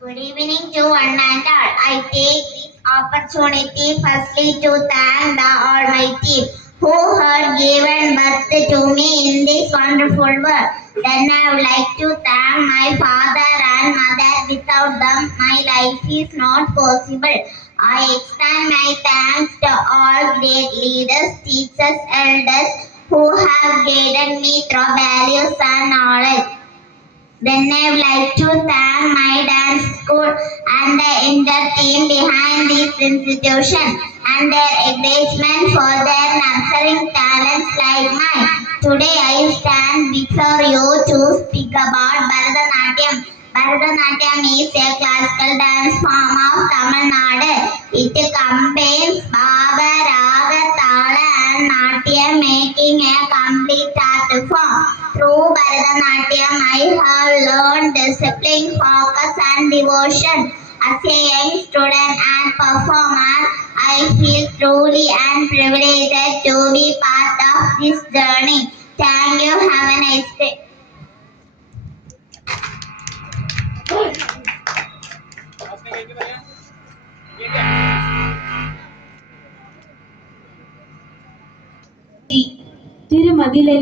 Good evening to one and all. I take this opportunity firstly to thank the Almighty who had given birth to me in this wonderful world. Then I would like to thank my father and mother. Without them, my life is not possible. I extend my thanks to all great leaders, teachers, elders who have guided me through values and knowledge. Then I would like to thank my dance school and the entire team behind this institution and their encouragement for their nurturing talents like mine. Today I stand before you to speak about Bharatanatyam. Bharatanatyam is a classical dance form of Tamil Nadu. It combines Bhava, Raga, Tala and Natya, making a complete art form. Through Bharatanatyam, I have learned discipline, focus, and devotion. As a young student and performer, I feel truly and privileged to be part of this journey. Thank you. Have a nice day. തിരുമതിലെ